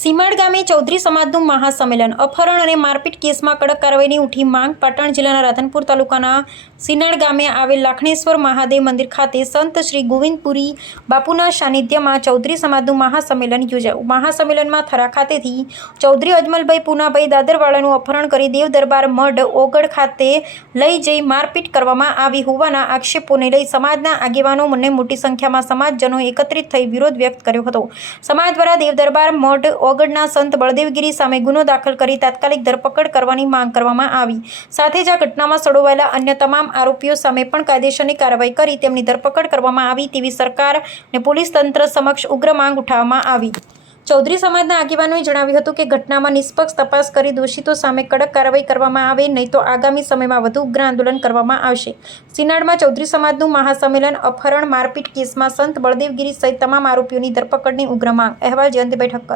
સીમાડ ગામે ચૌધરી સમાજનું મહાસંમેલન. અપહરણ અને મારપીટ કેસમાં કડક કાર્યવાહીની ઉઠી માંગ. પાટણ જિલ્લાના રાધનપુર તાલુકાના સીનાડ ગામે આવેલ લાખણેશ્વર મહાદેવ મંદિર ખાતે સંત શ્રી ગોવિંદપુરી બાપુના સાનિધ્યમાં ચૌધરી સમાજનું મહાસંમેલન યોજાયું. મહાસંમેલનમાં થરા ખાતેથી ચૌધરી અજમલભાઈ પૂનાભાઈ દાદરવાળાનું અપહરણ કરી દેવ દરબાર મઢ ઓગળ ખાતે લઈ જઈ મારપીટ કરવામાં આવી હોવાના આક્ષેપોને લઈ સમાજના આગેવાનો અને મોટી સંખ્યામાં સમાજજનો એકત્રિત થઈ વિરોધ વ્યક્ત કર્યો હતો. સમાજ દ્વારા દેવ દરબાર મઢ ઓગળના સંત બળદેવગીરી સામે ગુનો દાખલ કરી તાત્કાલિક ધરપકડ કરવાની માંગ કરવામાં આવી. સાથે જ આ ઘટનામાં સંડોવાયેલા અન્ય તમામ આરોપીઓ સામે પણ કાયદેસરની કાર્યવાહી કરી તેમની ધરપકડ કરવામાં આવી તેવી સરકાર અને પોલીસ તંત્ર સમક્ષ ઉગ્ર માંગ ઉઠાવવામાં આવી. ચૌધરી સમાજના આગેવાનોએ જણાવ્યું હતું કે ઘટનામાં નિષ્પક્ષ તપાસ કરી દોષિતો સામે કડક કાર્યવાહી કરવામાં આવે, નહીં તો આગામી સમયમાં વધુ ઉગ્ર આંદોલન કરવામાં આવશે. સીનાડમાં ચૌધરી સમાજનું મહાસંમેલન. અપહરણ મારપીટ કેસમાં સંત બળદેવગીરી સહિત તમામ આરોપીઓની ધરપકડની ઉગ્ર માંગ. અહેવાલ જયંતિભાઈ ઠક્કર.